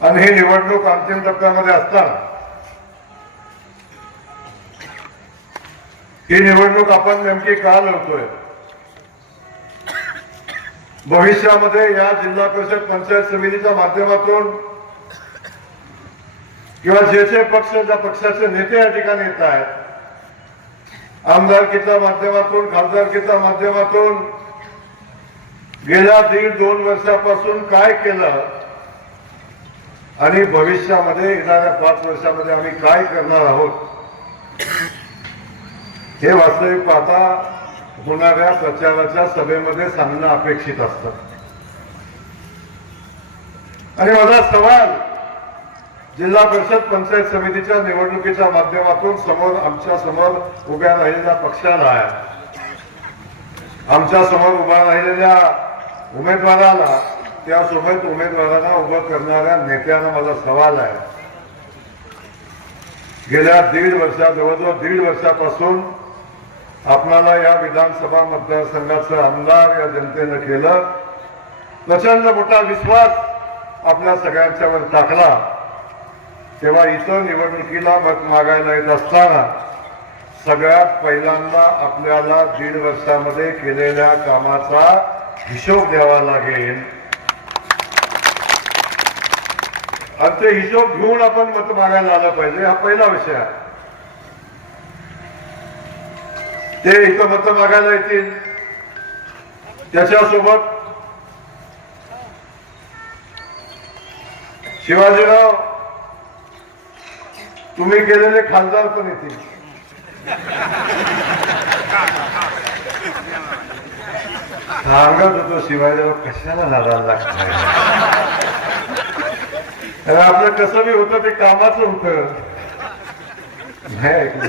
आणि ही निवडणूक अंतिम टप्प्यामध्ये असताना ही निवडणूक आपण नेमकी का लढतोय? भविष्यामध्ये या जिल्हा परिषद पंचायत समितीच्या माध्यमातून किंवा जे पक्ष ज्या पक्षाचे नेते या ठिकाणी येत आहेत, आमदारकीच्या माध्यमातून खासदारकीच्या माध्यमातून गेल्या 1.5-2 वर्षापासून काय केलं आणि भविष्यामध्ये येणाऱ्या 5 वर्षामध्ये आम्ही काय करणार आहोत हे वास्तविक पाहता होणाऱ्या प्रचाराच्या सभेमध्ये सांगणं अपेक्षित असतं. आणि माझा सवाल जिल्हा परिषद पंचायत समितीच्या निवडणुकीच्या माध्यमातून आमच्या समोर उभ्या राहिलेल्या पक्षाला आहे, आमच्या समोर उभा राहिलेल्या उमेदवाराला, त्यासोबत उमेदवारांना उभं करणाऱ्या नेत्यांना माझा सवाल आहे. गेल्या जवळजवळ 1.5 वर्षापासून आपणाला या विधानसभा मतदारसंघाचं आमदार या जनतेनं केलं. प्रचंड मोठा विश्वास आपल्या सगळ्यांच्यावर टाकला. तेव्हा इतर निवडणुकीला मत मागायला येत असताना सगळ्यात पहिल्यांदा आपल्याला 1.5 वर्षामध्ये केलेल्या कामाचा हिशोब द्यावा लागेल आणि ते हिशोब घेऊन आपण मत मागायला आलं पाहिजे. हा पहिला विषय आहे. ते इथं मत मागायला येतील, त्याच्यासोबत शिवाजीराव तुम्ही केलेले खासदार पण येतील. सांगत होतो शिवाजीराव कशाला नादाला लागतंय. आपलं कसं बी होतं ते कामाचं होतं. नाही ऐकलं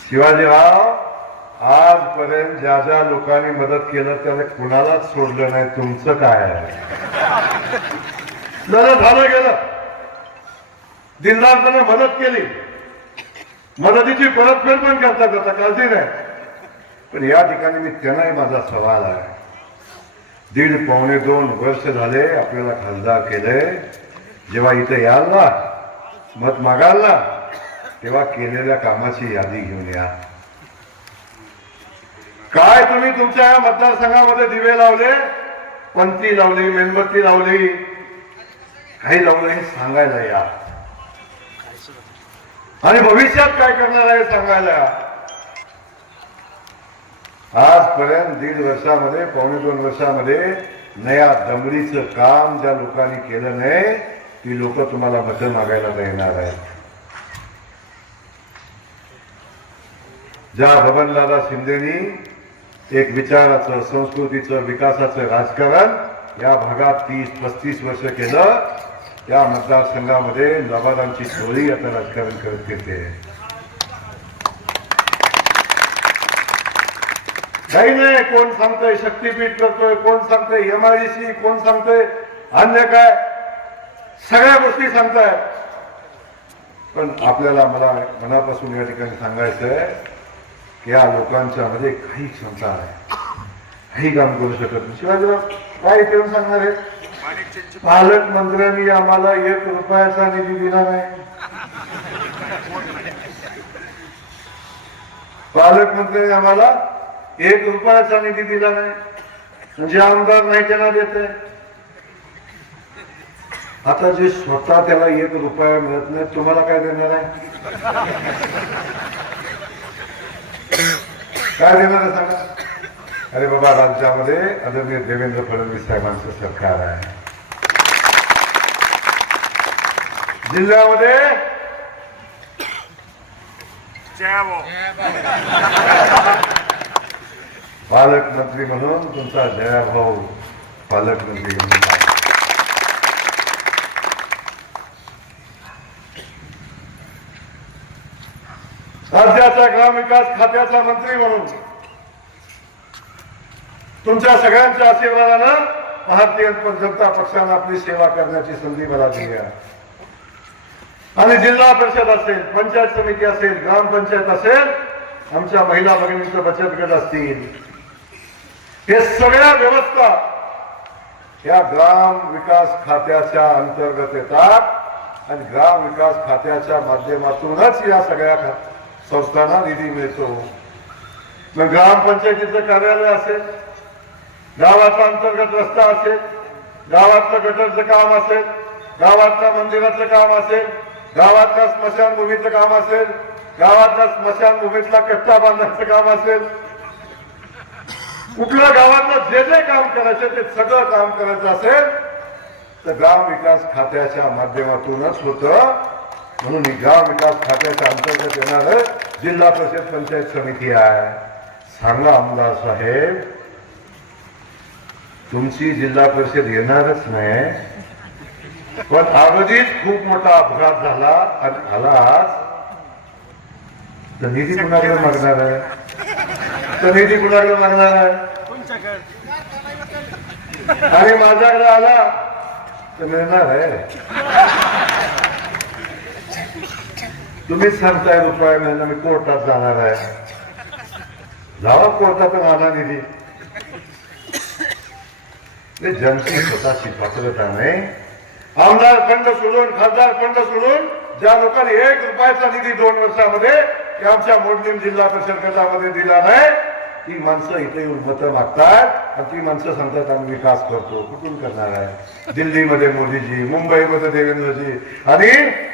शिवाजीराव आजपर्यंत ज्या ज्या लोकांनी मदत केलं त्याने कुणालाच सोडलं नाही. तुमचं काय आहे? झालं गेलं, दिलदारपणे मदत केली, मदतीची परतफेड पण करता करता काळजी नाही. पण या ठिकाणी मी त्यांनाही माझा सवाल आहे. 1.5-2 वर्ष झाले आपल्याला खासदार केले. जेव्हा इथे याल ना मत मागाल ना तेव्हा केलेल्या कामाची यादी घेऊन या. काय तुम्ही तुमच्या या मतदारसंघामध्ये दिवे लावले, पंथी लावली, मेणबत्ती लावली, काही लावलं हे सांगायला या. आणि भविष्यात काय करणार आहे सांगायला या. आजपर्यंत 1.5 वर्षामध्ये 1.25-2 वर्षामध्ये नया दमडीचं काम ज्या लोकांनी केलं नाही ती लोक तुम्हाला मत मागायला येणार आहेत. ज्या बबनदादा शिंदेनी एक विचाराचं, संस्कृतीचं, विकासाचं राजकारण या भागात 30-35 वर्ष केलं, त्या मतदारसंघामध्ये लबादांची टोळी आता राजकारण करत येते. काही नाही, कोण सांगतोय शक्तीपीठ करतोय, कोण सांगतोय MIDC, कोण सांगतोय अन्य काय, सगळ्या गोष्टी सांगताय. पण आपल्याला मला मनापासून या ठिकाणी सांगायचं आहे की या लोकांच्या मध्ये काही क्षमता आहे, काही काम करू शकत नाही. शिवाजीराव काय करून सांगणार आहे? पालकमंत्र्यांनी आम्हाला 1 रुपयाचा निधी दिला नाही. पालकमंत्र्यांनी आम्हाला 1 रुपयाचा निधी दिला नाही. म्हणजे आमदार नाही त्यांना देते. आता जे स्वतः त्याला 1 रुपया मिळत नाही तुम्हाला काय देणार आहे? काय देणार आहे सांगा? अरे बाबा, राज्यामध्ये आदरणीय देवेंद्र फडणवीस साहेबांचं सरकार आहे. जिल्ह्यामध्ये पालकमंत्री म्हणून तुमचा जयाभाऊ पालकमंत्री म्हणून, राज्याचा ग्रामविकास खात्याचा मंत्री म्हणून तुमच्या सगळ्यांच्या आशीर्वादानं भारतीय जनता पक्षानं आपली सेवा करण्याची संधी मला दिली आहे. आणि जिल्हा परिषद असेल, पंचायत समिती असेल, ग्रामपंचायत असेल, आमच्या महिला भगिनींचे बचत गट असतील, हे सगळ्या व्यवस्था या ग्राम विकास खात्याच्या अंतर्गत येतात आणि ग्राम विकास खात्याच्या माध्यमातूनच या सगळ्या संस्थांना निधी मिळतो. मग ग्रामपंचायतीचं कार्यालय असेल, गावाचा अंतर्गत रस्ता असेल, गावातलं गटरचं काम असेल, गावातल्या मंदिराचं काम असेल, गावातल्या स्मशानभूमीचं काम असेल, गावातल्या स्मशानभूमीतला कट्टा बांधण्याचं काम असेल, कुठल्या गावातलं जे जे काम करायचं ते सगळं काम करायचं असेल तर ग्राम विकास खात्याच्या माध्यमातूनच होतं. म्हणून ही ग्राम विकास खात्याच्या अंतर्गत येणार जिल्हा परिषद पंचायत समिती आहे. सांगा आमदार साहेब, तुमची जिल्हा परिषद येणारच नाही, पण अगदीच खूप मोठा अपघात झाला आणि आलाच तर निधी कुणाकडे मागणार आहे? तर निधी कुणाकडे मागणार आहे? आणि माझ्याकडे आला तर मिळणार आहे. तुम्हीच सांगताय रुपये महिना मी कोर्टात जाणार आहे. जावा कोर्टातून आणा निधी. जनतेची स्वतःची पात्रता नाही. आमदार फंड सोडून, खासदार फंड सोडून ज्या लोकांनी 1 रुपयाचा निधी 2 वर्षामध्ये आमच्या मोडणीम जिल्हा परिषद गटामध्ये दिला नाही, ती माणसं इथे येऊन मतं मागतात आणि ती माणसं सांगतात आम्ही विकास करतो. कुठून करणार आहे? दिल्लीमध्ये मोदीजी, मुंबईमध्ये देवेंद्रजी आणि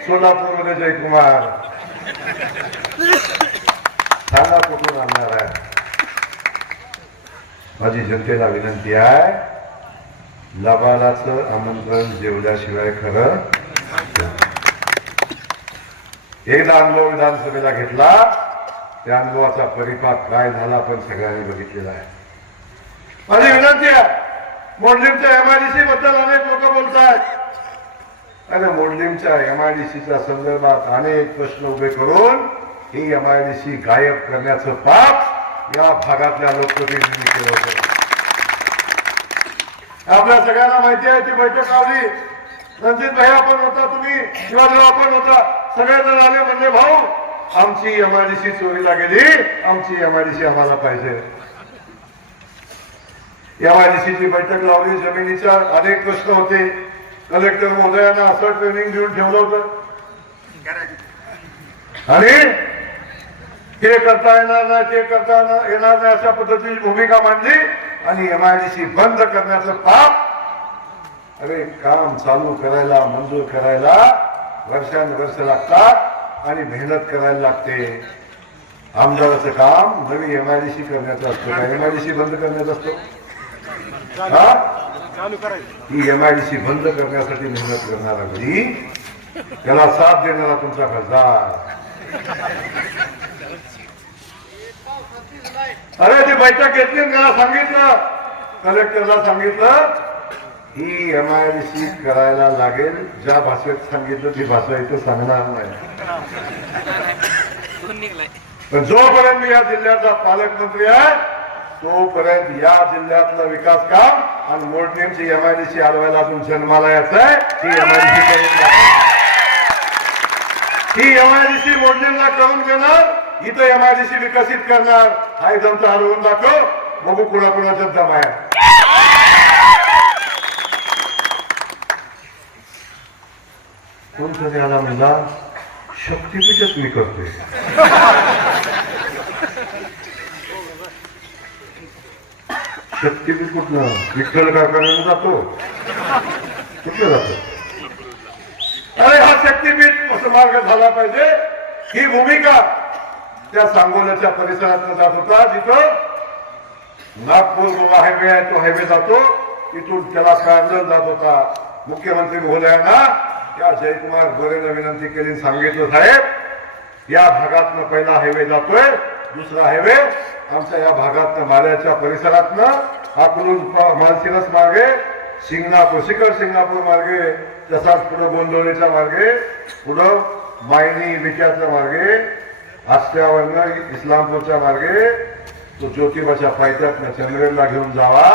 सोलापूरमध्ये जयकुमार. सांगा कुठून आणणार आहे? माझी जनतेला विनंती आहे, लबाडाचं आमंत्रण जेवल्याशिवाय खरं. एकदा अनुभव विधानसभेला घेतला, त्या अनुभवाचा परिपाक काय झाला आपण सगळ्यांनी बघितलेला आहे. माझी विनंती आहे, मोडलीमच्या एमआयडीसी बद्दल अनेक लोक बोलतात आणि मोडलीमच्या एमआयडीसीच्या संदर्भात अनेक प्रश्न उभे करून ही एमआयडीसी गायब करण्याचं पाप या भागातल्या लोकप्रतिनिधींनी केलं होतं. आपल्या सगळ्यांना माहिती आहे ती बैठक लावली, रणजित भैया पण होता, तुम्ही शिवाजीराव पण होता, सगळेजण आले म्हणले भाऊ आमची एमआयडीसी चोरीला गेली, आमची एमआयडीसी आम्हाला पाहिजे. एमआयडीसीची बैठक लावली, जमिनीच्या अनेक प्रश्न होते. कलेक्टर महोदयांना असं ट्रेनिंग देऊन ठेवलं होतं आणि हे करता येणार नाही, ते करता येणार नाही अशा पद्धतीची भूमिका मांडली आणि एमआयडीसी बंद करण्याचं पाप. अरे काम चालू करायला, मंजूर करायला वर्षानुवर्ष लागतात आणि मेहनत करायला लागते. आमदाराचं काम नवी एमआयडीसी करण्याचं असतं का एमआयडीसी बंद करण्याचं असतो? ही एमआयडीसी बंद करण्यासाठी मेहनत करणारा घरी त्याला साथ देणारा तुमचा खासदार. अरे ती बैठक घेतली, मला सांगितलं, कलेक्टरला सांगितलं ही एमआयडीसी करायला लागेल, ज्या भाषेत सांगितलं ती भाषा इथं सांगणार नाही. पण जोपर्यंत मी या जिल्ह्याचा पालकमंत्री आहे तोपर्यंत या जिल्ह्यातलं विकास काम आणि मोडणीमची एमआयडीसी हलवायला अजून जन्माला यायचं आहे. ही एमआयडीसी मोडणीमला करून देणार, इथं एमआयडीसी विकसित करणार. हा दमचा हलवून दाखव, बघू कुणाकुणाच्या दम आहे. कोणतरी आला म्हणला शक्तीपीठच मी करतोय. शक्तीपीठ कुठलं? विठ्ठल काकांना जातो, कुठलं जातो? अरे हा शक्तीपीठ असं मार्ग झाला पाहिजे. ही भूमिका त्या सांगोल्याच्या परिसरात जात होता, जिथं नागपूर गोवा हायवे आहे, तो हायवे जातो, तिथून त्याला पॅरलल जात होता. मुख्यमंत्री महोदयांना त्या जयकुमार गोरेला विनंती केली, सांगितलं साहेब या भागातनं पहिला हायवे जातोय, दुसरा हायवे आमच्या या भागातनं माल्याच्या परिसरातनं आकडून मालसिरस मार्गे शिंगणापूर, शिखर शिंगणापूर मार्गे, तसाच पुढं गोंदवलीच्या मार्गे, पुढं मायनी विट्याच्या मार्गे, आष्ट्यावरनं इस्लामपूरच्या मार्गे तो ज्योतिबाच्या पायथ्यातनं चंद्रगडला घेऊन जावा.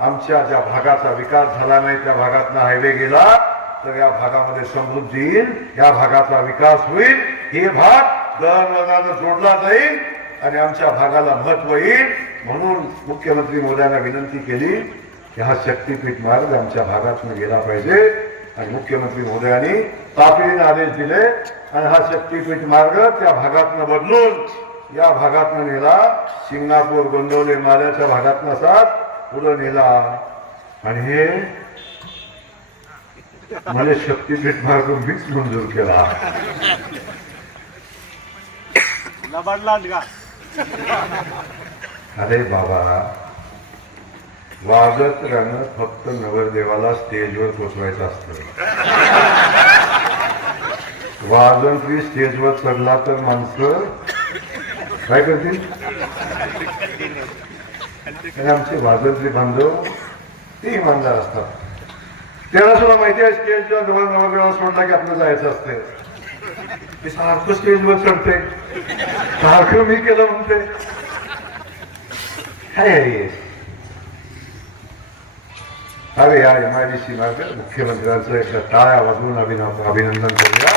आमच्या ज्या भागाचा विकास झाला नाही त्या भागातनं हायवे गेला तर या भागामध्ये समृद्धी येईल, या भागाचा विकास होईल. हे भाग दळणवळणानं जोडला जाईल आणि आमच्या भागाला महत्व येईल. म्हणून मुख्यमंत्री मोदयांना विनंती केली, की हा शक्तीपीठ मार्ग आमच्या भागातून गेला पाहिजे आणि मुख्यमंत्री महोदयांनी तातडीने आदेश दिले आणि हा शक्तीपीठ मार्ग त्या भागातनं बदलून या भागातनं नेला, शिंगणापूर गोंदवले माल्याच्या भागातनं असा पुढे नेला आणि हे म्हणजे शक्तीपीठ मार्ग मीच मंजूर केला. अरे बाबा, वाजत गाणं फक्त नवरदेवाला स्टेजवर पोचवायचं असतं. वाजंत्री स्टेजवर चढला तर माणसं काय करतील? आणि आमचे वाजंत्री बांधव ते इमानदार असतात. त्याला सुद्धा माहिती आहे स्टेजच्या जवळ नवरदेवाला सोडला की आपलं जायचं असते. ते सारखं स्टेजवर चढते, सारखं मी केलं म्हणते. अरे या MIDC मार्ग मुख्यमंत्र्यांचं एकदा टाळ्या वाजवून अभिनंदन करूया.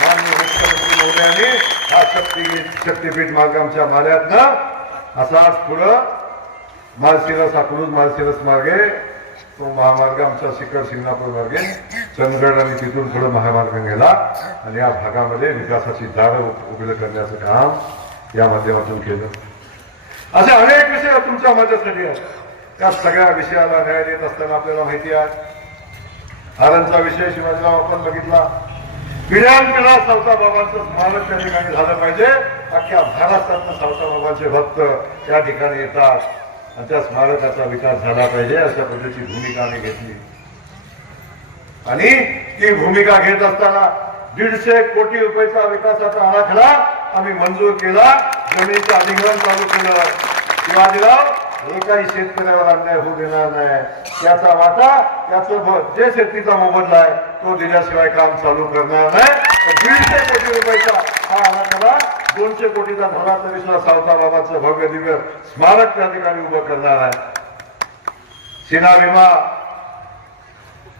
माननीय मुख्यमंत्री महोदयांनी हा शक्तीपीठ मार्ग आमच्या माल्यातनं असाच पुढं मालशिरस अकलूज मालशिरस मार्गे तो महामार्ग आमचा शिखर शिंगणापूर मार्गे चंदगड आणि तिथून पुढे महामार्ग गेला आणि या भागामध्ये विकासाची दारं उघड करण्याचं काम या माध्यमातून केलं. असे अनेक विषय तुमच्या माझ्यासाठी आहेत. त्या सगळ्या विषयाला न्याय देत असताना आपल्याला माहिती आहे हारांचा विषय शिवाजीराव आपण बघितला. पिढ्यानपिढ्या सावताबाबांचं स्मारक त्या ठिकाणी झालं पाहिजे. अख्ख्या महाराष्ट्रातनं सावताबाबांचे भक्त त्या ठिकाणी येतात आणि त्या स्मारकाचा विकास झाला पाहिजे अशा पद्धतीची भूमिका आम्ही घेतली आणि ती भूमिका घेत असताना 150 कोटी रुपयाचा विकासाचा आराखडा आम्ही मंजूर केला. जमिनीचं अधिग्रहण चालू केलं. शिवाजीराव एकाही शेतकऱ्यावर अन्याय होऊ देणार नाही. त्याचा वाटा त्याचं जे शेतीचा मोबदला आहे तो दिल्याशिवाय काम चालू करणार नाही. 150 कोटी रुपयाचा हा आराखडा 200 कोटीचा झाला तरी सुद्धा सावताबाबाचं भव्य दिव्य स्मारक त्या ठिकाणी उभं करणार आहे.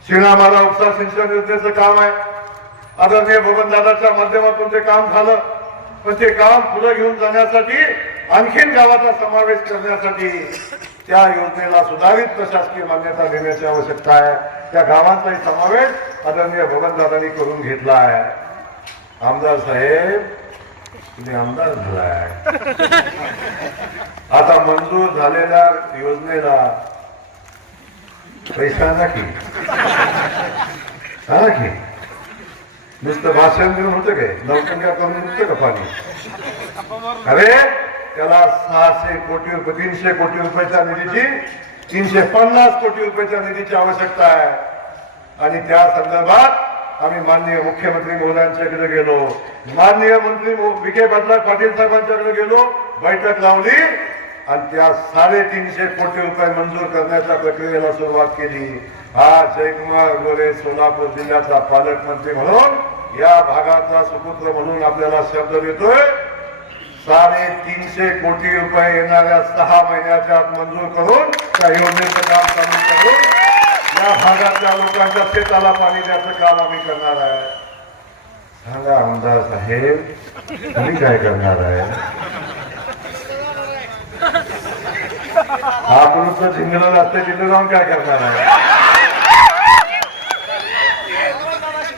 शिणामाला उपसा सिंचन योजनेचं काम आहे. आदरणीय बबनदादाच्या माध्यमातून ते काम झालं, पण ते काम पुढे घेऊन जाण्यासाठी आणखीन गावाचा समावेश करण्यासाठी त्या योजनेला सुधारित प्रशासकीय मान्यता देण्याची आवश्यकता आहे. त्या गावांचाही समावेश आदरणीय बबनदादांनी करून घेतला आहे. आमदार साहेब तुम्ही आमदार झालाय. आता मंजूर झालेल्या योजनेला पैसा नक्की की नुसतं भाषण देऊन होतं काय? नौटंक्या करून निघतं का पाणी? अरे त्याला 600 कोटी रुपये 300 कोटी रुपयाच्या निधीची 350 कोटी रुपयाच्या निधीची आवश्यकता आहे. आणि त्या संदर्भात आम्ही माननीय मुख्यमंत्री महोदयांच्याकडे गेलो, माननीय मंत्री विखे पाटील साहेबांच्याकडे गेलो, बैठक लावली आणि त्या 350 कोटी रुपये मंजूर करण्याच्या प्रक्रियेला सुरुवात केली. हा जयकुमार गोरे सोलापूर जिल्ह्याचा पालकमंत्री म्हणून या भागाचा सुपुत्र म्हणून आपल्याला शब्द देतोय. 350 कोटी रुपये येणाऱ्या 6 महिन्याच्या आत मंजूर करून त्या योजनेचं काम चालू करून या भागातल्या लोकांच्या शेताला पाणी द्यायचं काम आम्ही करणार आहे. सांगा आमदार साहेब तुम्ही काय करणार आहे? आपण झिंगलं असते तिथे जाऊन काय करणार आहे?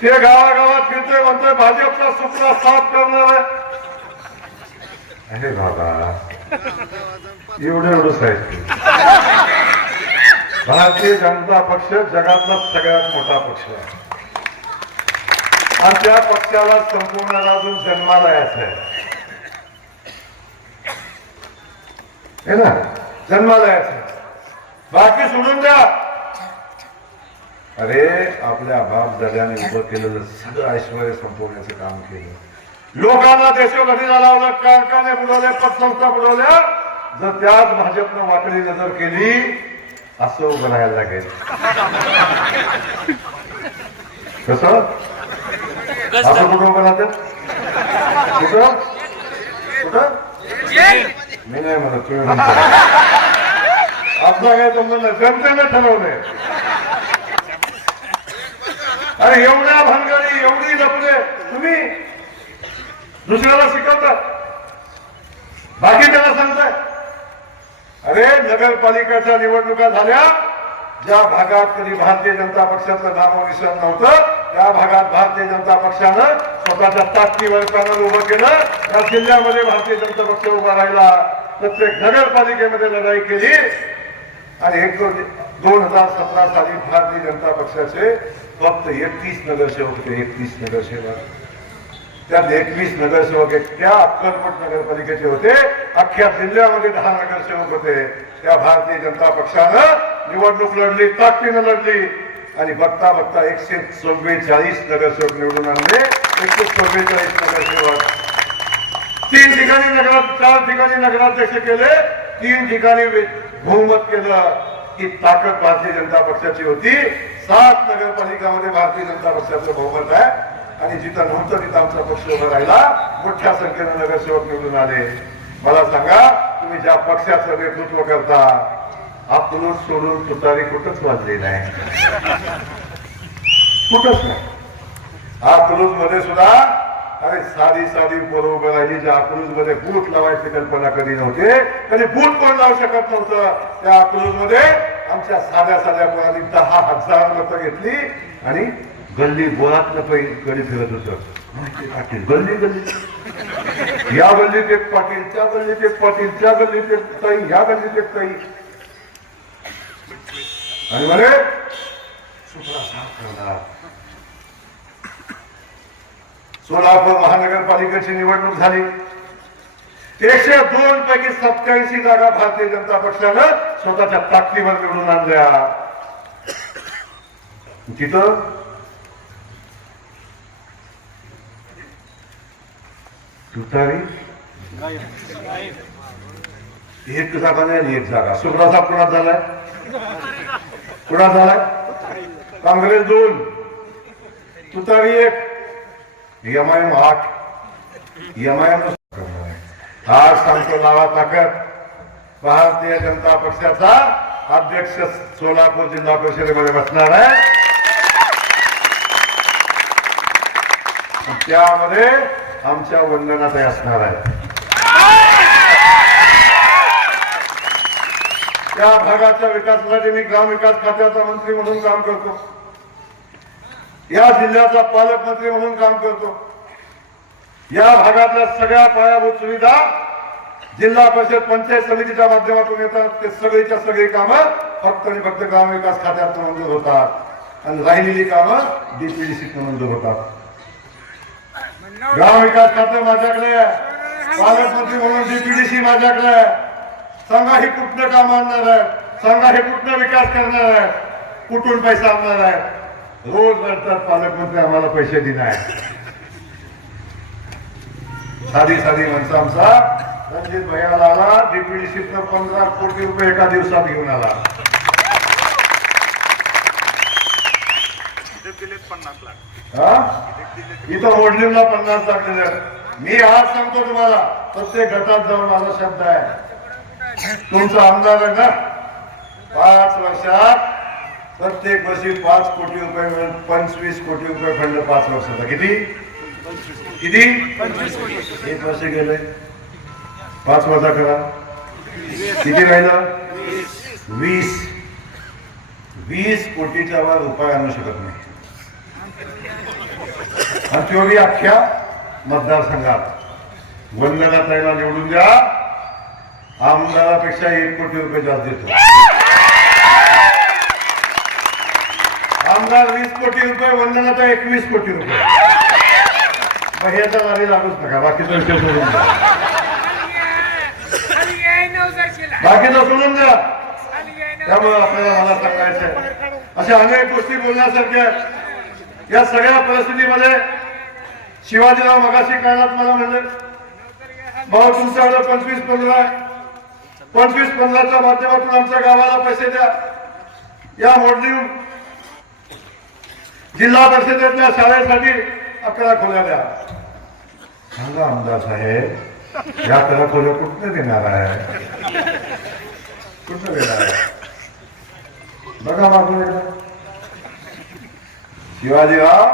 ते गावागावात फिरतोय म्हणतोय भाजपचा सुपडा साफ करणार आहे. अरे बाबा एवढं साहेब, भारतीय जनता पक्ष जगातला सगळ्यात मोठा पक्ष आहे आणि त्या पक्षाला संपूर्ण अजून जन्माला यायचं आहे ना, जन्माला यायचं. बाकी सोडून द्या. अरे आपल्या बाप दादाने उभं केलेलं सगळं ऐश्वर संपवण्याचं काम केलं. लोकांना देशोगतीला लावलं, कारखाने बुडवले, पतसंस्था बुडवल्या. जर त्याच भाजपनं वाकडी नजर केली असं उभं राहायला लागेल. कसं असं कुठं उभं राहतं? कुठं कुठं मी नाही म्हणत, तुम्ही म्हणता. आपला काय तुम्हाला जनतेने ठरवलंय. अरे एवढ्या भानगडी एवढी लपले तुम्ही दुसऱ्याला शिकवतात, बाकी त्याला सांगताय. अरे नगरपालिकेच्या निवडणुका झाल्या, ज्या भागात कधी भारतीय जनता पक्षाचं नामोनिशाण नव्हतं त्या भागात भारतीय जनता पक्षानं स्वतःच्या ताकदीवर पॅनल उभं केलं. त्या जिल्ह्यामध्ये भारतीय जनता पक्ष उभा राहिला, प्रत्येक नगरपालिकेमध्ये लढाई केली आणि 2017 साली भारतीय जनता पक्षाचे फक्त 31 नगरसेवक होते. 31 नगरसेवक, त्यात 21 नगरसेवक त्या अक्कलकोट नगरपालिकेचे होते. अख्ख्या जिल्ह्यामध्ये 10 नगरसेवक होते. त्या भारतीय जनता पक्षानं निवडणूक लढली, ताकदीनं लढली आणि बघता बघता 144 नगरसेवक निवडून आणले. 144 नगरसेवक, 3 ठिकाणी नगरात, 4 ठिकाणी नगराध्यक्ष केले, 3 ठिकाणी बहुमत केलं. ही ताकद भारतीय जनता पक्षाची होती. 7 नगरपालिकामध्ये भारतीय जनता पक्षाचं बहुमत आहे आणि जिथं नव्हतं तिथं आमचा पक्ष उभा राहिला. मोठ्या संख्येनं नगरसेवक निवडून आले. मला सांगा, तुम्ही ज्या पक्षाचं नेतृत्व करता, आपलं सोडून तुतारी कुठंच वाजली नाही, कुठंच नाही. अकलूज मध्ये सुद्धा अरे साधी पोरं उभं राहिली. ज्या अकलूज मध्ये बूट लावायची कल्पना कधी नव्हते, कधी बूट कोण लावू शकत नव्हतं. त्या अकलूज मध्ये आमच्या साध्या पोरांनी 10,000 मतं घेतली आणि गल्ली बोरातलं गडी फिरत होतं. गल्ली या गल्लीत एक पाटील, त्या गल्लीत एक पाटील, त्या गल्लीत एक ताई, ह्या गल्लीत एक ताई आणि म्हणे सुपरा साफ करणार. सोलापूर महानगरपालिकेची निवडणूक झाली. 102 पैकी 87 जागा भारतीय जनता पक्षानं स्वतःच्या ताकदीवर निवडून आणल्या. तिथं तुतारी एक जागा नाही, एक जागा. सुब्रासाहेब कुणात झालाय, कुणात झालाय? काँग्रेस 2, तुतारी 1, MIM 8. MIM आज सांगतो नावा ताकद. भारतीय जनता पक्षाचा अध्यक्ष सोलापूर जिल्हा परिषदेमध्ये बसणार आहे. त्यामध्ये आमच्या वंदनाताई असणार आहे. त्या भागाच्या विकासासाठी मी ग्रामविकास खात्याचा मंत्री म्हणून काम करतो. या जिल्ह्याचा पालकमंत्री म्हणून काम करतो. या भागातल्या सगळ्या पायाभूत सुविधा जिल्हा परिषद पंचायत समितीच्या माध्यमातून येतात. ते सगळीच्या सगळी कामं फक्त आणि फक्त ग्रामविकास खात्यात मंजूर होतात आणि राहिलेली कामं DPDC मंजूर होतात. ग्रामविकास खाते माझ्याकडे, पालकमंत्री म्हणून DPDC माझ्याकडे. सांगा हे कुठलं काम आणणार आहे, सांगा हे कुठलं विकास करणार आहे, कुठून पैसा आणणार आहे. रोज म्हणतात पालकमंत्री आम्हाला पैसे देणार. साधी माणसं आमचा रणजित भैयाला आला, DPDC 15 कोटी रुपये एका दिवसात घेऊन आला. इथं मोडलीला 50 लाख दिले. मी आज सांगतो तुम्हाला, प्रत्येक गटात जाऊन माझा शब्द आहे, तुमचा आमदार आहे ना, 5 वर्षात प्रत्येक वर्षी 5 कोटी रुपये मिळून 25 कोटी रुपये फंड 5 वर्षाचा. किती 1 वर्ष गेले, 5 वजा करा, किती राहिलं? 20 कोटीच्या वर रुपये आणू शकत नाही. आणि तेवढी अख्ख्या मतदारसंघात वंदनाताईला निवडून द्या. आमदारापेक्षा 1 कोटी रुपये जास्त देतो. आमदार 20 कोटी रुपये, वंदनाताई 21 कोटी रुपये. ह्याच्या नादी लागूच नका, बाकीचा विषय सोडून द्या, बाकीचा सोडून द्या. त्यामुळे आपल्याला मला सांगायचं अशा अनेक गोष्टी बोलण्यासारख्या. या सगळ्या परिस्थितीमध्ये शिवाजीराव मगाशी काळात मला म्हणले, भाऊ तुमच्याकडे 25-15च्या माध्यमातून आमच्या गावाला पैसे द्या. या मोडली जिल्हा परिषदेतल्या शाळेसाठी 11 खोल्या द्या. सांगा आमदार साहेब, या 11 खोल्या कुठनं देणार आहे, कुठनं देणार आहे? बघा मागून शिवाजीराव,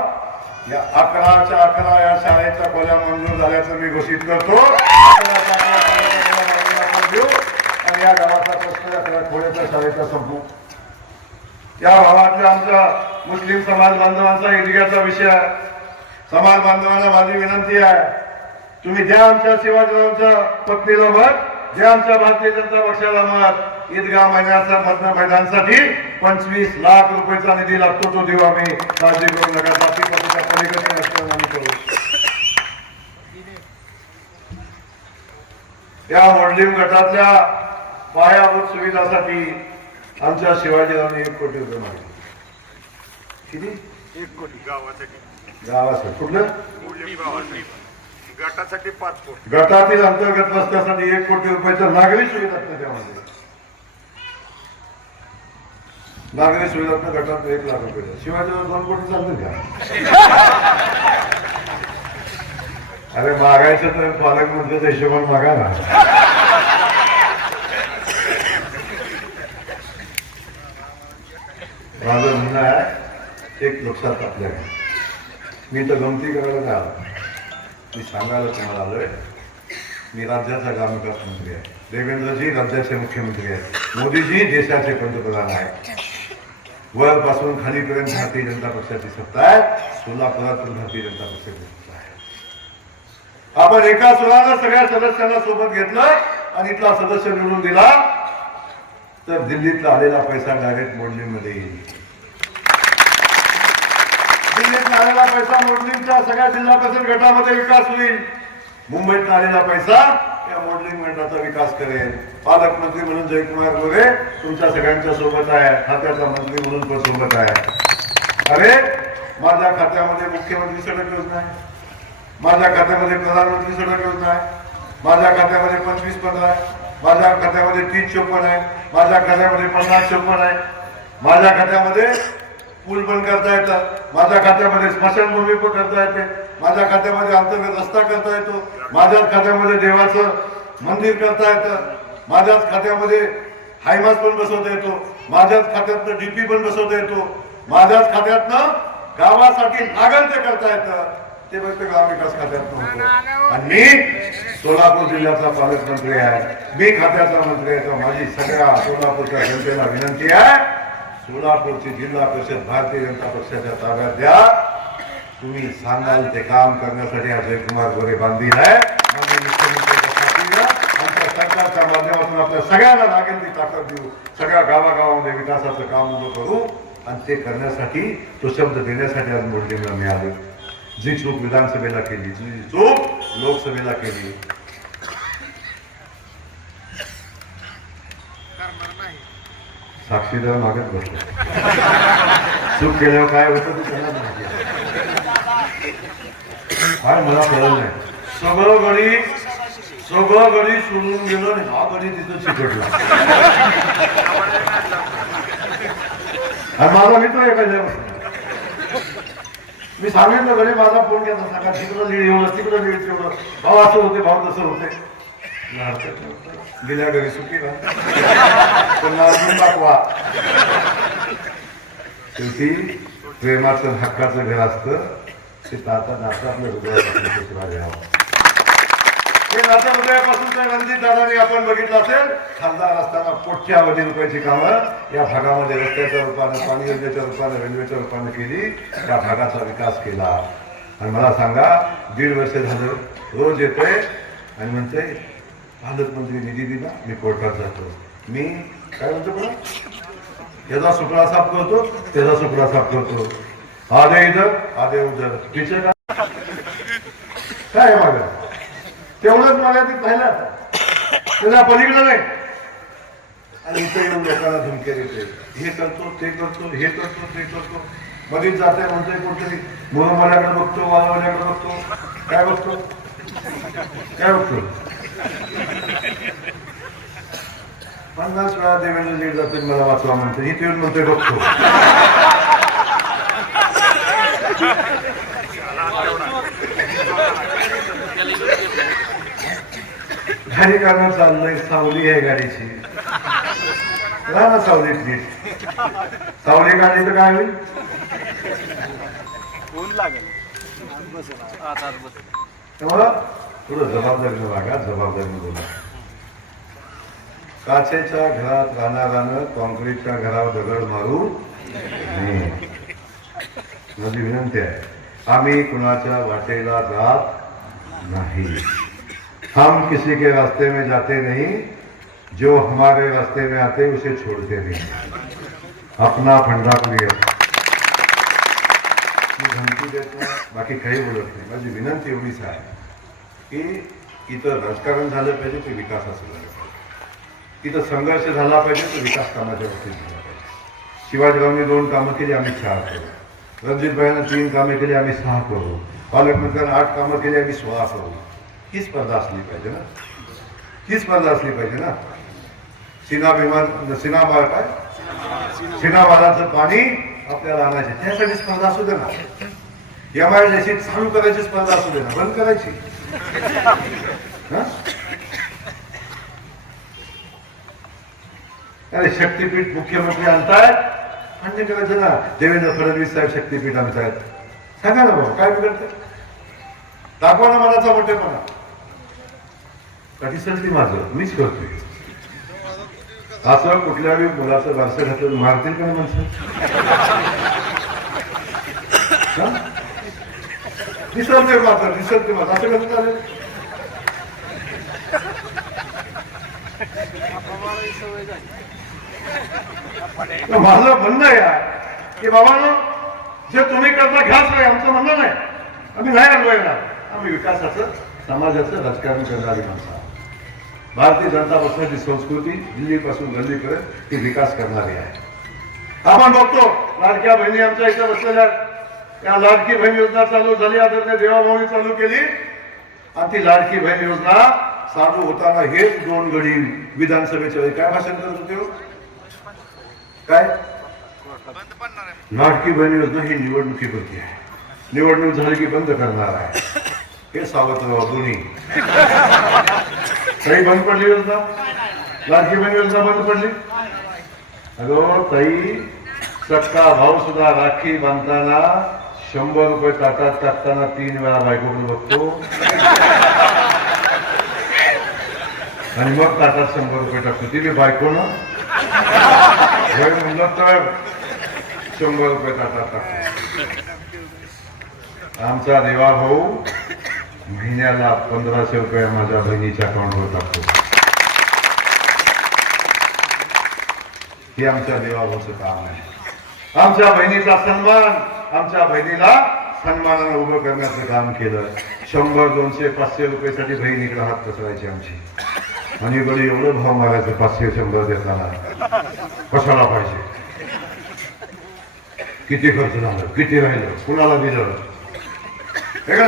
या 11च्या 11 या शाळेच्या खोल्या मंजूर झाल्याचं मी घोषित करतो. आणि या गावाचा प्रश्न या खोड्याच्या शाळेचा संपू. या भागातल्या आमच्या मुस्लिम समाज बांधवांचा ईदगाचा विषय आहे. समाज बांधवांना माझी विनंती आहे, तुम्ही द्या आमच्या शिवाजीरावांच्या पत्नीला मत, द्या आमच्या भारतीय जनता पक्षाला मत. ईदगाह मैदानासाठी 25 लाख रुपयाचा निधी लागतो, तो देऊ आम्ही. काळजी करू नका. जाती पक्षाच्या पलीकडे नसताना आम्ही करू. या मोडलीम गटातल्या पायाभूत सुविधासाठी आमच्या शिवाजीरावांनी 1 कोटी रुपये मागितले. किती? 1 कोटी गावासाठी. गावासाठी कुठलं? गटासाठी 5 कोटी. गटातील अंतर्गत रस्त्यासाठी 1 कोटी रुपयाच्या नागरी सुविधा त्यामध्ये. नागरी सुविधा गटात 1 लाख रुपये. शिवाजीराव 2 कोटी चालतील का? अरे मागायचं तर पालकमंत्र्याच्या हिशोबाने मागा ना. माझं म्हणणं आहे, एक लक्षात आपल्याला, मी तर गमती करायला नाही आलो, मी सांगायला तुम्हाला आलोय. मी राज्याचा ग्रामविकास मंत्री आहे. देवेंद्रजी राज्याचे मुख्यमंत्री आहेत. मोदीजी देशाचे पंतप्रधान आहेत. वरपासून खालीपर्यंत भारतीय जनता पक्षाची सत्ता आहे. सोलापुरात भारतीय जनता पक्षाची सत्ता आहे. आपण एका सुरानं सगळ्या सदस्यांना सोबत घेतलं आणि इथला सदस्य निवडून दिला तर दिल्लीतला आलेला पैसा डायरेक्ट मोडलीमध्ये येईल. दिल्लीत आलेला पैसा मोडलीच्या सगळ्या जिल्हा परिषद गटामध्ये विकास होईल. मुंबईत आलेला पैसा या मोडलिंग गटाचा विकास करेल. पालकमंत्री म्हणून जयकुमार गोरे तुमच्या सगळ्यांच्या सोबत आहे. खात्याचा मंत्री म्हणून पण सोबत आहे. अरे माझ्या खात्यामध्ये मुख्यमंत्री सडक योजना आहे. माझ्या खात्यामध्ये प्रधानमंत्री सडक योजना आहे. माझ्या खात्यामध्ये 25-15 आहे. माझ्या खात्यामध्ये 30-54 आहे. माझ्या खात्यामध्ये 50-56 आहे. माझ्या खात्यामध्ये पूल पण करता येतात. माझ्या खात्यामध्ये स्मशानभूमी पण करता येते. माझ्या खात्यामध्ये अंतर्गत रस्ता करता येतो. माझ्याच खात्यामध्ये देवाचं मंदिर करता येतं. माझ्याच खात्यामध्ये हायमास पण बसवता येतो. माझ्याच खात्यातनं डीपी पण बसवता येतो. माझ्याच खात्यातनं गावासाठी लागण ते करता येतं. ते फक्त ग्रामविकास खात्यातनं होतं. आणि मी सोलापूर जिल्ह्याचा पालकमंत्री आहे. मी खात्याचा मंत्री आहे. तर माझी सगळ्या सोलापूरच्या जनतेला विनंती आहे, सोलापूरची जिल्हा परिषद भारतीय जनता पक्षाच्या ताब्यात द्या. तुम्ही सांगाल ते काम करण्यासाठी जयकुमार गोरे बांधील आहे. आमच्या सरकारच्या माध्यमातून आपल्या सगळ्यांना लागेल ती ताकद देऊ. सगळ्या गावागावामध्ये विकासाचं काम उभं करू आणि ते करण्यासाठी तो शब्द देण्यासाठी आज मोदींना मिळाले. जी चूक विधानसभेला केली, जी चूक लोकसभेला केली, साक्षीदार मागत बसले. चूक केल्यावर काय होतं ते त्यांना माहिती आहे. काय मला कळलं नाही. सगळं गडी सोडून गेलो आणि हा गडी तिथं चिकटला. आणि माझा मित्र एखाद्या मी सांगितलं गडी माझा फोन केला, सांगा तिकडं लीड एवढं तिकडं लीड तेवढं, भाव असं होते भाव तसं होते. गेल्या घरी सुखी ना दाखवा. शेवटी प्रेमाचं हक्काचं घर असतं ते ताता नातं आपल्या हृदयापासून घ्यावं. हे नातं हृदयापासून तर रणजित दादांनी आपण बघितलं असेल. खासदार असताना कोट्यावधी रुपयाची कामं या भागामध्ये रस्त्याच्या रूपानं, पाणी योजनेच्या रूपानं, रेल्वेच्या रूपानं केली. त्या भागाचा विकास केला. आणि मला सांगा, 1.5 वर्ष झालं रोज येतोय आणि म्हणते पालकमंत्री निधी दिला, मी कोर्टात जातो. मी काय म्हणतो पण त्याचा सुपडा साफ करतो, त्याचा सुपडा साफ करतो. आधे इधर आधे उधर. विषय काय माग तेवढंच मला ते पाहिलं त्याला पलीकडं नाही. आणि इथे येऊन लोकांना धमके देते, हे करतो ते करतो, हे करतो ते करतो. मध्येच जाते म्हणतोय कोणतरी मुरमाड्याकडे बघतो, वालवाड्याकडे बघतो. काय बघतो काय बघतो. 50 वेळा देवेंद्र लीड जातोय मला वाचवा म्हणतो. इथे येऊन म्हणतोय बघतो. गाडी काढणं चाललंय, सावली आहे गाडीची. ना सावलीत नीट सावली काढली तर काय होईल. तेव्हा थोडं जबाबदारीनं वागा, जबाबदारीनं बोला. काचेच्या घरात राहणाऱ्यानं कॉन्क्रीटच्या घरावर दगड मारू नये. माझी विनंती आहे, आम्ही कुणाच्या वाटेला जात नहीं. हम किसी के रास्ते में जाते नहीं, जो हमारे रास्ते में आते उसे छोड़ते नहीं. अपना फंडा क्लियर. मी धमकी देत नाही, बाकी काही बोलत नाही. माझी विनंती एवढीच आहे की इथं राजकारण झालं पाहिजे ते विकासाचं झालं पाहिजे. इथं संघर्ष झाला पाहिजे तो विकास कामाच्या बाबतीत झाला पाहिजे. शिवाजीरावनी 2 कामं केली, आम्ही 4 करू. रणजितभाईनं 3 कामे केली, आम्ही 6 करू. पालकमंत्र्यांनी 8 कामं केली, आम्ही 16 करू. ही स्पर्धा असली पाहिजे ना, ही स्पर्धा असली पाहिजे ना. सिनाबालाचं पाणी आपल्याला आणायचे, त्यासाठी स्पर्धा असू दे ना. एमआयडीसी चालू करायची स्पर्धा असू दे ना, बंद करायची. अरे शक्तीपीठ मुख्यमंत्री आणतायत, मान्य करायचं ना. देवेंद्र फडणवीस साहेब शक्तीपीठ आणतायत, सांगा ना बाबा काय बिघडतंय, दाखवा ना मनाचा मोठेपणा. कधी संधी माझं मीच करतोय. असं कुठल्याही मुलाचं वारसं घातलं मारतील का माणसं? निसर्ग मात्र निसर्ग मात्र असं कसं चालेल? माझं म्हणणं आहे की बाबांनो, जे तुम्ही करता घ्याच नाही, आमचं म्हणणं नाही. आम्ही नाही अडवायला, आम्ही विकासाचं समाजाचं राजकारण करणारी माणसं. भारतीय जनता पक्षाची संस्कृती दिल्लीपासून गल्लीपर्यंत ही विकास करणारी आहे. आपण बघतो लाडक्या बहिणी आमच्या इथे बसलेल्या, या लाडकी बहीण योजना चालू झाली, आदरणीय देवाभाऊनी चालू केली. आणि ती लाडकी बहीण योजना चालू होताना हेच 2 गडी विधानसभेच्या वेळी काय भाषण करत होते हो? काय लाडकी बहीण योजना ही निवडणुकीपुरती आहे, निवडणूक झाली की बंद करणार आहे. हे सावत्र दोन्ही काही बंद पडली योजना, लाडकी बहीण योजना बंद पडली. अगो ताई, सक्का भाऊ सुद्धा राखी बांधताना 100 रुपये ताटात टाकताना 3 वेळा बायकोकडे बघतो आणि मग ताटात 100 रुपये टाकतो. ती बायकोनं म्हणलं तर 100 रुपये ताटात टाकतो. आमचा देवा भाऊ महिन्याला 1500 रुपये माझ्या बहिणीच्या अकाउंटवर टाकतो. हे आमच्या देवाभाऊचं काम आहे. आमच्या बहिणीचा सन्मान, आमच्या बहिणीला सन्मानानं उभं करण्याचं काम केलं. 100, 200, 500 रुपयेसाठी बहीण इकडे हात पसरायची आमची. आणि इकडे एवढं भाव मारायचं 500, 100 देताना कशाला पाहिजे, किती खर्च झालं, किती राहिलं, कुणाला दिलं, हे का?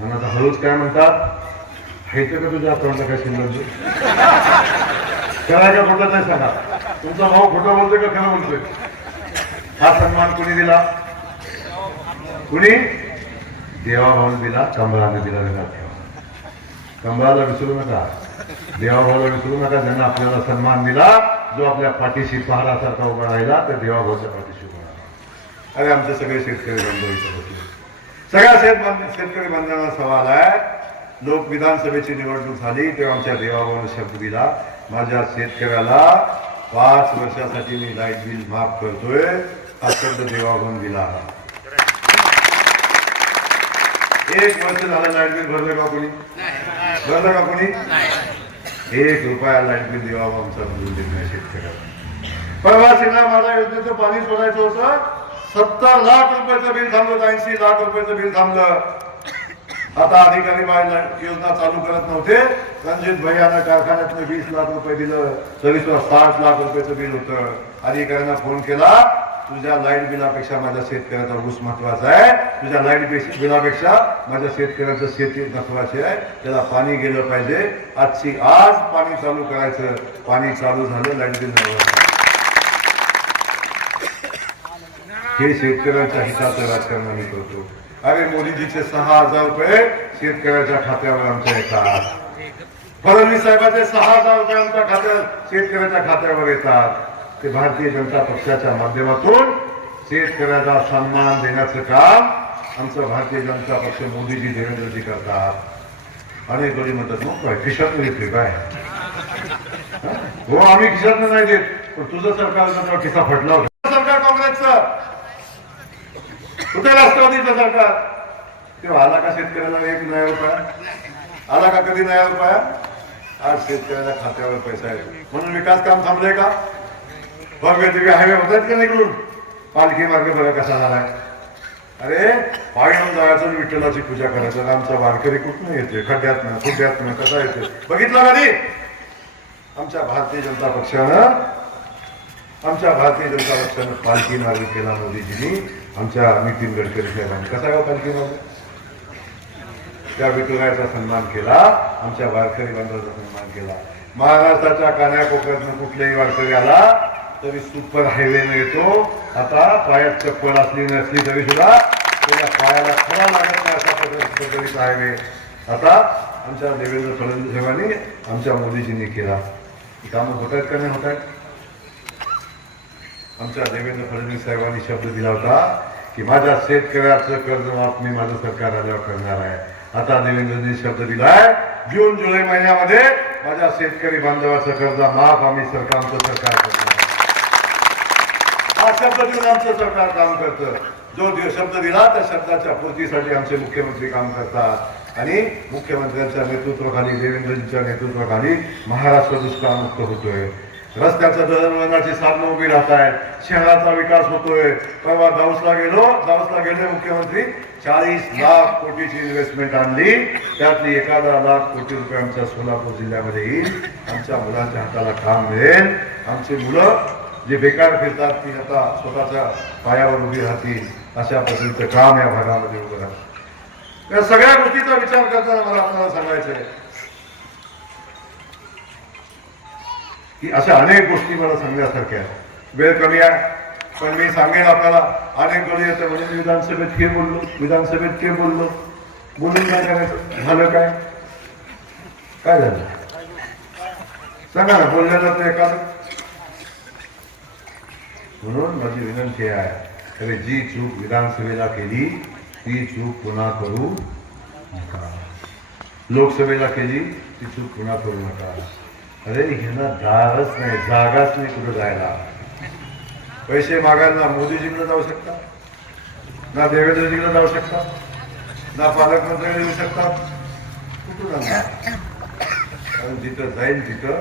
आणि आता हळूच काय म्हणतात, हायचं का तुझ्या अकाउंटला काय शिल्लक? करायच्या खोटं नाही सांगा. तुमचा भाऊ खोटं बोलतोय का खरं बोलतोय? हा सन्मान कुणी दिला? कुणी? देवाभाऊने दिला, कमळाने दिला. कमळाला विसरू नका, देवाभाऊला विसरू नका, ज्यांना आपल्याला सन्मान दिला, जो आपल्या पाठीशी पहाडासारखा उभा राहिला, तर देवाभाऊच्या पाठीशी उभा राहिला. अरे आमचे सगळे शेतकरी बांधव इथं होते. सगळ्या शेतकरी बांधवांना सवाल आहे. लोक विधानसभेची निवडणूक झाली तेव्हा आमच्या देवाभाऊने शब्द दिला, माझ्या शेतकऱ्याला 5 वर्षासाठी मी लाईट बिल माफ करतोय, हा शब्द देवाभाऊने दिला. 1 वर्ष झालं लाईट बिल भरलं का कोणी? भरलं का कोणी? 1 रुपया लाईट बिल देवाभाऊ आमचा भरून देत नाही शेतकऱ्याला. परवा सिन्हा माझ्या योजनेचं पाणी सोडायचं होतं, 70 लाख रुपयाचं बिल थांबलं, 80 लाख रुपयाचं बिल थांबलं. आता अधिकारी योजना चालू करत नव्हते. रणजित भैयानं कारखान्यातनं 20 लाख रुपये दिलं, तरी सुद्धा 60 लाख रुपयाचं बिल होतं. अधिकाऱ्यांना फोन केला, तुझ्या लाईट बिलापेक्षा माझ्या शेतकऱ्याचा ऊस महत्वाचा आहे, तुझ्या लाईट बिलापेक्षा माझ्या शेतकऱ्याचं शेती महत्वाचे आहे, त्याला पाणी गेलं पाहिजे. आजची आज पाणी चालू करायचं. पाणी चालू झालं, लाईट बिल नाही. हे शेतकऱ्यांच्या हिताचं राजकारण आम्ही करतो. अरे मोदीजीचे 6,000 रुपये शेतकऱ्याच्या खात्यावर आमच्या येतात. फडणवीस साहेबांचे 6,000 रुपये आमच्या खात्यात शेतकऱ्याच्या खात्यावर येतात. ते भारतीय जनता पक्षाच्या माध्यमातून शेतकऱ्याचा सन्मान देण्याचं काम आमचा भारतीय जनता पक्ष मोदीजी देवेंद्रजी करतात. अनेक लोक म्हणतात मग काय खिशात येते काय. हो आम्ही खिशात नाही देत, पण तुझं सरकार खिसा फटला होता. सरकार काँग्रेसचं कुठे राष्ट्रवादीचं सरकार तेव्हा आला का शेतकऱ्याला 1 नया रुपया आला का कधी नया रुपया. आज शेतकऱ्याच्या खात्यावर पैसा आहे म्हणून विकास काम थांबले का. भव्य दिव्य हायवे होत आहेत का निघून. पालखी मार्ग बघा कसा झालाय. अरे पायी जायचं विठ्ठलाची पूजा करायचं. आमचा वारकरी कुठून येते खड्ड्यातनं खुड्ड्यातनं कसा येते बघितलं कधी. आमच्या भारतीय जनता पक्षानं पालखी मार्ग केला मोदीजींनी. आमच्या नितीन गडकरी साहेबांनी कसा का पालखी मार्ग. त्या विठुरायाचा सन्मान केला, आमच्या वारकरी बांधवाचा सन्मान केला. महाराष्ट्राच्या कानाकोपऱ्यातनं कुठल्याही वारकरी आला तरी सुपर हायवेनं येतो. आता पायात चप्पल असली नसली तरी सुद्धा त्याच्या पायाला खरा लागत नाही अशा पद्धतीचा हायवे आता आमच्या देवेंद्र फडणवीस साहेबांनी आमच्या मोदीजींनी केला. कामं होत आहेत का नाही होत आहेत. आमच्या देवेंद्र फडणवीस साहेबांनी शब्द दिला होता की माझ्या शेतकऱ्याचं कर्जमाफ मी माझं सरकार आल्यावर करणार आहे. आता देवेंद्रजींनी शब्द दिलाय जून जुलै महिन्यामध्ये माझ्या शेतकरी बांधवाचं कर्ज माफ आम्ही आमचं सरकार करणार. हा शब्द देऊन आमचं सरकार काम करतं. जो शब्द दिला त्या शब्दाच्या पूर्तीसाठी आमचे मुख्यमंत्री काम करतात आणि मुख्यमंत्र्यांच्या नेतृत्वाखाली देवेंद्रजींच्या नेतृत्वाखाली महाराष्ट्र दुष्काळमुक्त होतोय. रस्त्याच्या दळणवळणाची साधनं उभी राहत आहेत. शहराचा विकास होतोय. परवा दाऊसला गेले मुख्यमंत्री 40 लाख कोटीची इन्व्हेस्टमेंट आणली. त्यातली 11 लाख कोटी रुपये आमच्या सोलापूर जिल्ह्यामध्ये येईल. आमच्या मुलांच्या हाताला काम मिळेल. आमची मुलं जे बेकार फिरतात ती आता स्वतःच्या पायावर उभी राहतील अशा पद्धतीचं काम या भागामध्ये उभं राहतं. या सगळ्या गोष्टीचा विचार करताना मला आपल्याला सांगायचं आहे की अशा अनेक गोष्टी मला सांगण्यासारख्या आहेत. वेळ कमी आहे पण मी सांगेन आपल्याला. अनेक गोष्टी येतं म्हणजे विधानसभेत के बोललो बोलून काय करायचं. झालं काय झालं सांगा ना. बोलण्याचं ते एखादं. म्हणून माझी विनंती आहे अरे जी चूक विधानसभेला केली ती चूक पुन्हा करू नका. लोकसभेला केली ती चूक पुन्हा करू नका. अरे ह्यांना दारच नाही जागाच नाही कुठं जायला. पैसे मागायला मोदीजींना जाऊ शकता ना देवेंद्रजींना जाऊ शकता ना पालकमंत्र्यांना येऊ शकतात. कुठून जाणार. कारण जिथं जाईल तिथं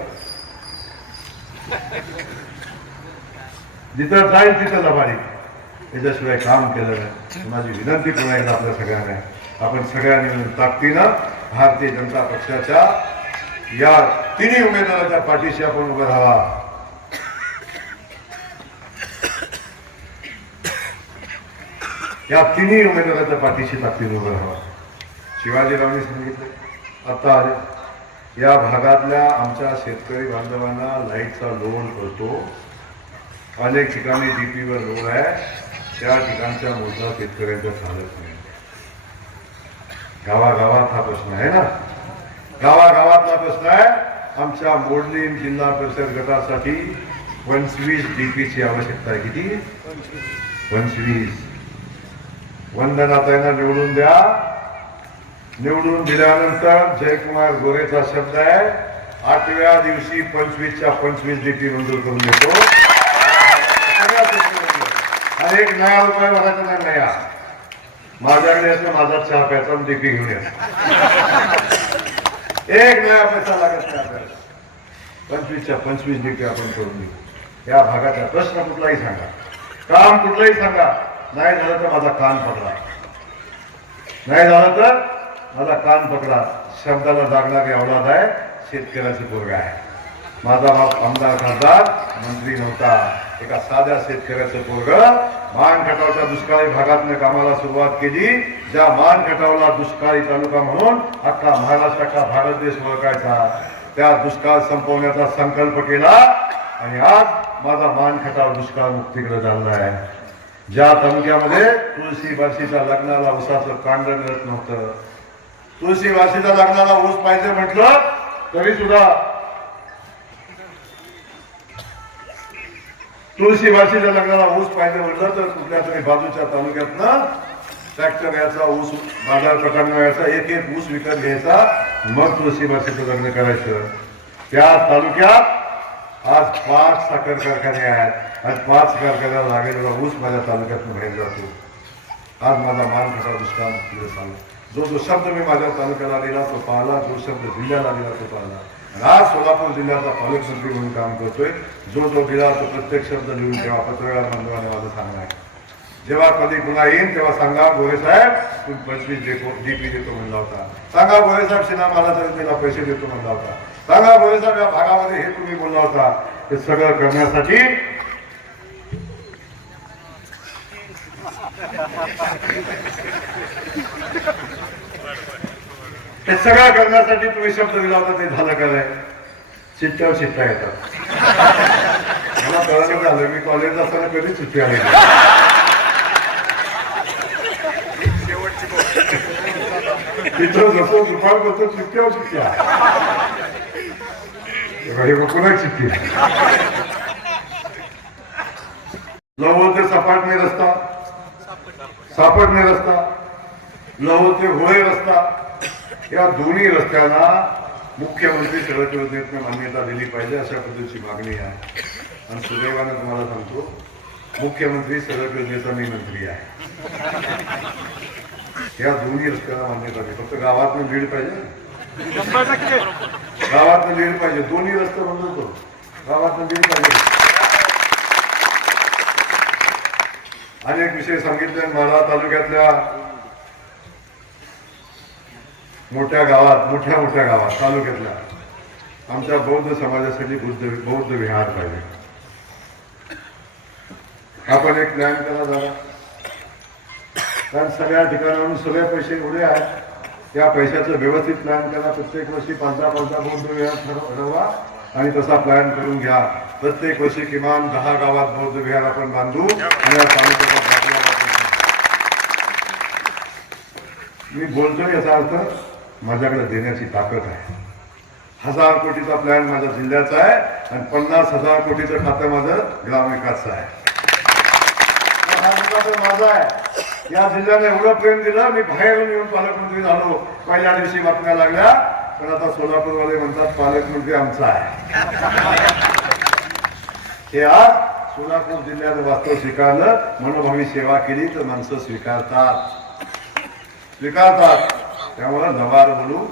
लबाडी. त्याच्याशिवाय काम केलं नाही. माझी विनंती पुन्हा एकदा आपल्या सगळ्यांना आपण सगळ्यांनी मिळून ताकदीनं भारतीय जनता पक्षाच्या या तिन्ही उमेदवाराच्या पाठीशी आपण उभं राहावा. या तिन्ही उमेदवाराच्या पाठीशी ताकदीनं उभं राहावा. शिवाजीरावनी सांगितलं आता या भागातल्या आमच्या शेतकरी बांधवांना लाईटचा लोड पडतो. अनेक ठिकाणी डीपीवर लोड आहे. त्या ठिकाणच्या मूलचा शेतकऱ्यांचा चालत नाही. गावागावात हा प्रश्न आहे ना. गावागावातला प्रश्न आहे. आमच्या मोडलीन जिल्हा परिषद गटासाठी 25 डीपीची आवश्यकता आहे. किती 25. वंदनाताईंना निवडून द्या. निवडून दिल्यानंतर जयकुमार गोरेचा शब्द आहे 8व्या दिवशी 25च्या 25 डीपी मंजूर करून देतो. आणि 1 नया रुपया भरायचा नाही. नया माझ्याकडे असं माझा चहा प्याचा डीपी घेऊन या. 1 नया पैसा लागत नाही आपल्याला. 25च्या 25 डीपी आपण करून देऊ. या भागाचा प्रश्न कुठलाही सांगा, काम कुठलाही सांगा. नाही झालं तर माझा कान पकडा. नाही झालं तर माझा कान पकडा. शब्दाला जागणारी औलाद आहे. शेतकऱ्याचं पोरगा आहे. माझा बाप आमदार खासदार मंत्री नव्हता. एका साध्या शेतकऱ्याचं पोरगं मानखटावच्या दुष्काळी भागातनं कामाला सुरुवात केली. ज्या मानखटावला दुष्काळी तालुका म्हणून अख्खा महाराष्ट्र अख्खा भारत देश ओळखायचा. त्या दुष्काळ संपवण्याचा संकल्प केला आणि आज माझा मानखटाव दुष्काळ मुक्तीकडे चालला आहे. ज्या तालुक्यामध्ये तुळशी बार्शीच्या लग्नाला ऊसाचं कांड मिळत नव्हतं. तुळशी बार्शीच्या लग्नाला ऊस पाहिजे म्हटलं तरी सुद्धा तुळशी बार्शीच्या लग्नाला ऊस पाहिजे म्हटलं तर कुठल्या तरी बाजूच्या तालुक्यातनं ट्रॅक्टर याचा, ऊस बाजारपेठांना यायचा, एक ऊस विकत घ्यायचा, मग तुळशी मातेचं लग्न करायचं. त्या तालुक्यात आज 5 साखर कारखाने आहेत आणि 5 कारखान्याला लागलेला ऊस माझ्या तालुक्यातून बाहेर जातो. आज माझा मान कसा दुष्काळ सांग, जो शब्द मी माझ्या तालुक्याला दिला तो पाहिला, जो शब्द जिल्ह्याला दिला तो पाहिला. आणि आज सोलापूर जिल्ह्याचा पालकमंत्री म्हणून काम करतोय. जो दिला तो प्रत्येक शब्द लिहून ठेवा. पत्रकार बांधवाने माझं सांगणं आहे. जेव्हा कधी पुन्हा येईन तेव्हा सांगा गोरे साहेब तुम्ही 25 DP देतो म्हणला होता. सांगा गोरे साहेब सिन्हा मला जनतेला पैसे देतो म्हणला होता. सांगा गोरे साहेब या भागामध्ये हे तुम्ही बोलला होता. हे सगळं करण्यासाठी तुम्ही शब्द दिला होता. ते झालं काय? चिठ्ठ्यावर चिठ्ठ्या येतात. मला कळलं झालं मी कॉलेज असताना कधी चिठ्ठी आली तिथं जसं दुपार करतो चिठ्ठ्यावर चिठ्ठ्या पुन्हा चिठ्ठी. लवो ते सपाटणे रस्ता, सापटणे रस्ता, लवो ते होळे रस्ता, या दोन्ही रस्त्यांना मुख्यमंत्री सडक योजनेतून मान्यता दिली पाहिजे अशा पद्धतीची मागणी आहे. आणि सुदैवानं तुम्हाला सांगतो मुख्यमंत्री सडक योजनेचा मी मंत्री आहे. या दोन्ही रस्त्यांना मान्यता दिली. फक्त गावातून लीड पाहिजे, गावातून लीड पाहिजे. दोन्ही रस्ते बंद होतो, गावातून लीड पाहिजे. अनेक विषय सांगितले. माढा तालुक्यातल्या मोठ्या गावात तालुक्यातल्या आमच्या बौद्ध समाजासाठी बौद्ध विहार पाहिजे. आपण एक प्लॅन केला झाला. कारण सगळ्या ठिकाणाहून सगळे पैसे एवढे आहेत. या पैशाचं व्यवस्थित प्लॅन करा. प्रत्येक वर्षी 5 बौद्ध विहार ठरवा आणि तसा प्लॅन करून घ्या. प्रत्येक वर्षी किमान 10 गावात बौद्ध विहार आपण बांधू आणि या तालुक्याचा दाखला. मी बोलतोय याचा अर्थ माझ्याकडे देण्याची ताकद आहे. 1000 कोटीचा प्लॅन माझ्या जिल्ह्याचा आहे आणि 50,000 कोटीचं खातं माझं ग्रामविकासचं आहे. माझं आहे. या जिल्ह्याने एवढं प्रेम दिलं. मी बाहेरून येऊन पालकमंत्री झालो. पहिल्या दिवशी बातम्या लागल्या, पण आता सोलापूरवाले म्हणतात पालकमंत्री आमचा आहे. हे आज सोलापूर जिल्ह्यात वास्तव स्वीकारलं. मनोभावी सेवा केली तर माणसं स्वीकारतात. त्यामुळे लबाड बोलू,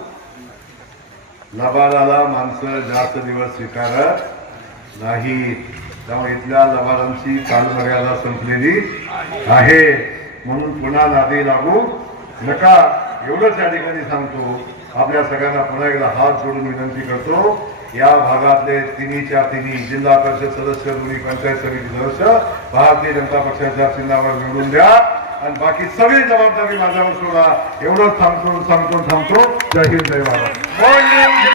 लबाडाला माणसं जास्त दिवस स्वीकारत नाही. त्यामुळे इथल्या लबाडांची कालमर्यादा संपलेली आहे. म्हणून पुन्हा नादी लागू नका एवढंच या ठिकाणी सांगतो. आपल्या सगळ्यांना पुन्हा एकदा हात जोडून विनंती करतो. या भागातले तिन्ही जिल्हा परिषद सदस्य, दोन्ही पंचायत समिती सदस्य भारतीय जनता पक्षाच्या चिन्हावर निवडून द्या आणि बाकी सगळी जबाबदारी माझ्यावर सोडा. एवढंच सांगतो. जय हिंद, जय भारत.